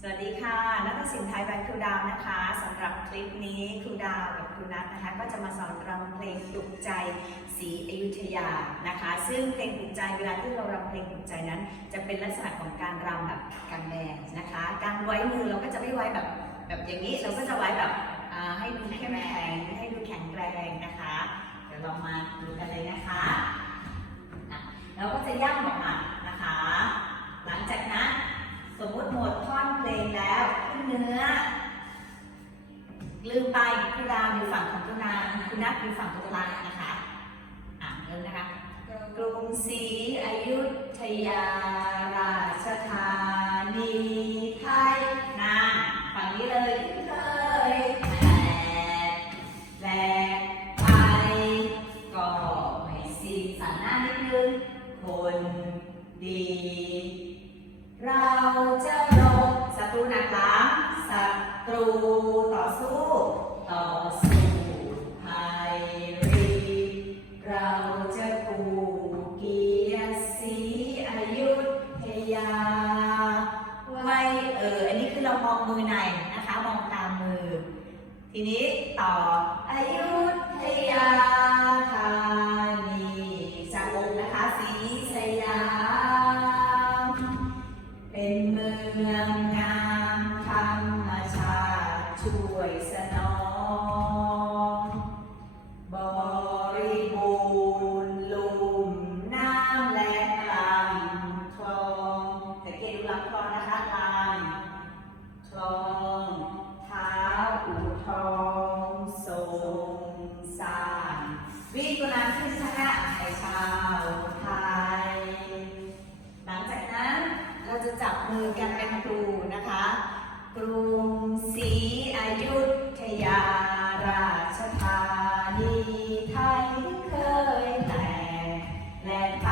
สวัสดีค่ะ นัทศิลป์ไทยแบายครูดาวนะคะสำหรับคลิปนี้ครูดาวกับครูนัทนะคะ ก็จะมาสอนรำเพลงปลุกใจศรีอยุธยานะคะ ซึ่งเพลงปลุกใจเวลาที่เรารำเพลงปลุกใจนั้น จะเป็นลักษณะของการรำแบบการแดนนะคะ การไว้มือเราก็จะไม่ไว้แบบแบบอย่างนี้เราก็จะไว้แบบให้ดูเข้มแข็งให้ดูแข็งแรงนะคะ เดี๋ยวเรามาดูกันเลยนะคะเราก็จะย่ำออกมานะคะ หลังจากนั้นสมมติหมด เพลงแล้วขึ้นเนื้อ ลืมไปคุณดาวอยู่ฝั่งของคุณนาคุณนัทอยู่ฝั่งคุณลานนะคะอ่านเริ่มนะคะกรุงศรีอยุธยาราชธานีไทยนางฝั่งนี้เลย สู้ต่อสู้ไทยรีเราจะกูเกียรติศรีอยุทยาไว้เอออันนี้คือเรามองมือในนะคะมองตามมือ ทีนี้ต่ออายุทยา กรุงศรีอยุธยาราชธานีไทยเคยแต่และไป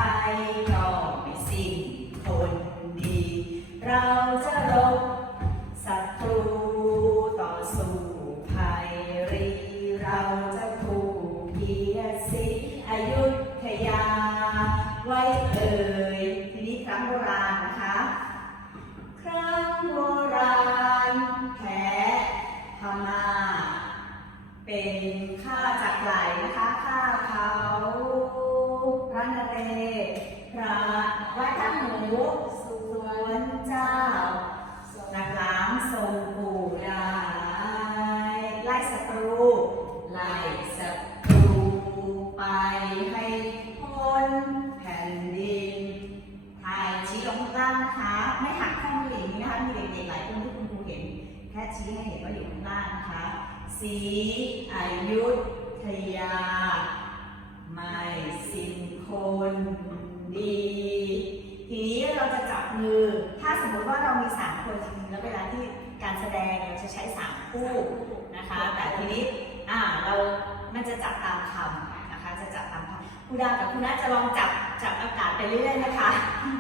ระนเรพระวัดหนูสวนเจ้านักล้างทรงปู่ได้ไล่ศัตรูไล่ศัตรูไปให้พ้นแผ่นดินถ่ายชี้ลงข้งล่างนะคะ ไม่หักข้อมืออย่างนี้นะคะมีเด็กๆหลายคนที่คุณครูเห็น แค่ชี้ให้เห็นว่าอยู่ข้างล่างนะคะสีอายุทยาไม่สิ้น คนดี ทีนี้เราจะจับมือ ถ้าสมมติว่าเรามีสามคนจริงๆแล้วเวลาที่การแสดงเราจะใช้สามคู่นะคะ แต่ทีนี้อ่าเรา มันจะจับตามคำนะคะ จะจับตามคำครูดาวกับครูนัทจะลองจับจับอากาศไปเรื่อยๆนะคะ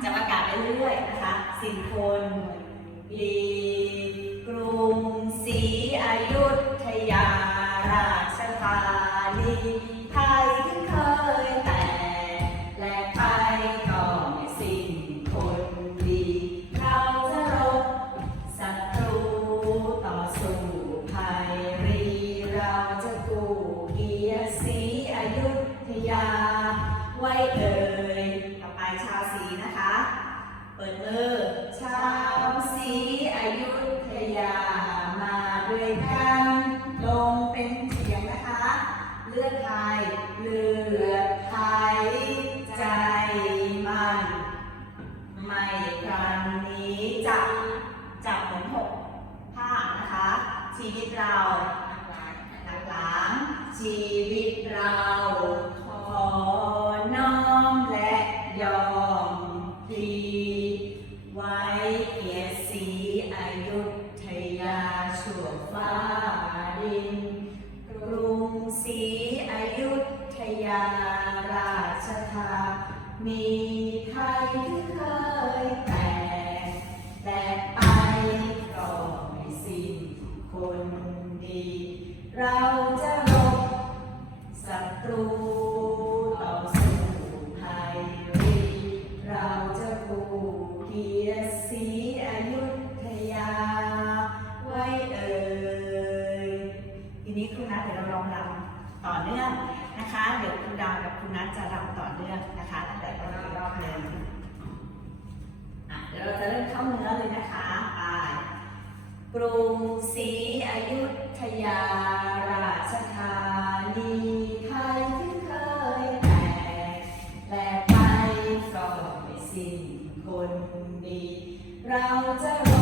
จับอากาศไปเรื่อยๆนะคะสินคนดีกรุงศรีอยุ ยุธยามาด้วยกันลงเป็นเสียงนะคะ เลือดไทยเลือดไทยใจมัน ไม่ครั้งนี้จะจับเหมือนหกผ้านะคะ ชีวิตเราหลักหลังชี มีใครที่เคยแตกแตกไปก็ไม่สินคนดี เราจะลบศัตรูต่อสู้ภัยรีเราจะกู้เกียสีอยุธยาไว้เอ่ยทีนี้คุณนะเดี๋ยวเราลองลำ ต่อเนื่องนะคะ เดี๋ยวครูดาวกับครูนัทจะรำต่อเนื่องนะคะตั้งแต่ต้นอีกรอบหนึ่งเดี๋ยวเราจะเริ่มเข้าเนื้อเลยนะคะไปกรุงศรีอยุธยาราชธานีใครที่เคยแตกแหลกไปก็ไม่สิ้นคนดี เราจะ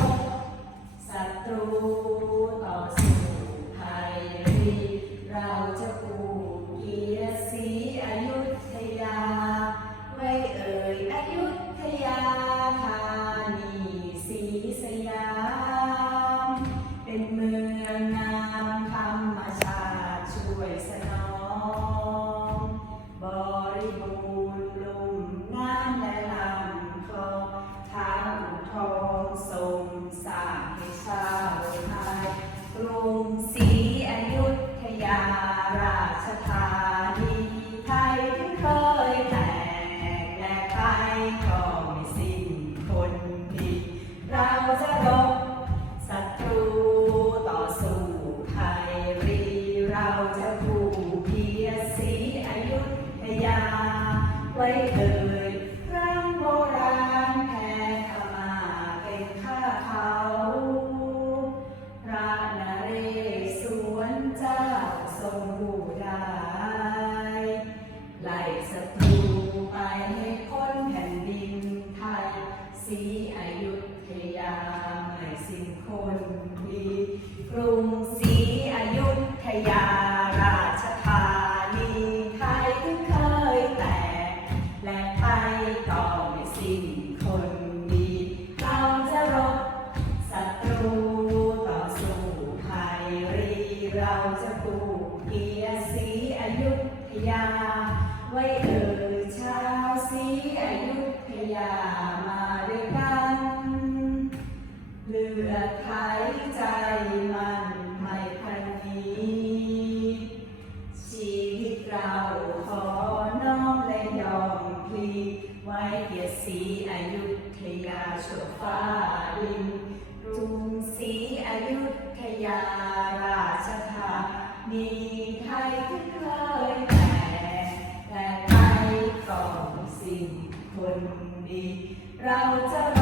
ไว้เอ่ย กไปก็ไม่สิ้นคนดีเราจะรบศัตรูต่อสู้ภัยรีเราจะปลูกเกียรติศรีอยุธยา ไว้เอ่ยชาวศรีอยุธยา ทยาชั่วฟ้าดินกรุงศรีอยุธยาราชธานีไทยที่เคยแต่แต่ไปกองสิ่งคนดี เราจะ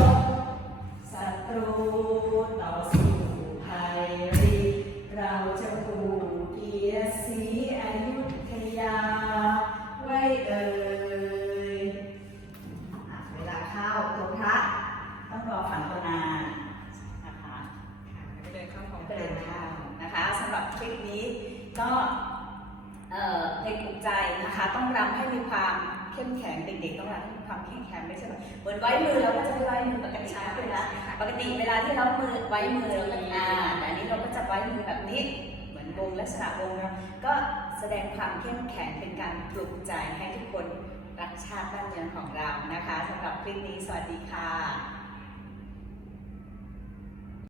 คลิปนี้ ก็เอ่อเพลงปลุกใจนะคะ ต้องรำให้มีความเข้มแข็งเด็กๆต้องรำให้มีความเข้มแข็งไม่ใช่แบบเหมือนไว้มือเราก็จะไม่ไว้มือปกติใช่ไหมคะปกติเวลาที่เรามือไว้มือเราก็อ่าแต่อันนี้เราก็จะไว้มือแบบนี้เหมือนวงลักษณะวงเราก็แสดงความเข้มแข็งเป็นการปลุกใจให้ทุกคนรักชาติบ้านเมืองของเรานะคะสำหรับคลิปนี้สวัสดีค่ะ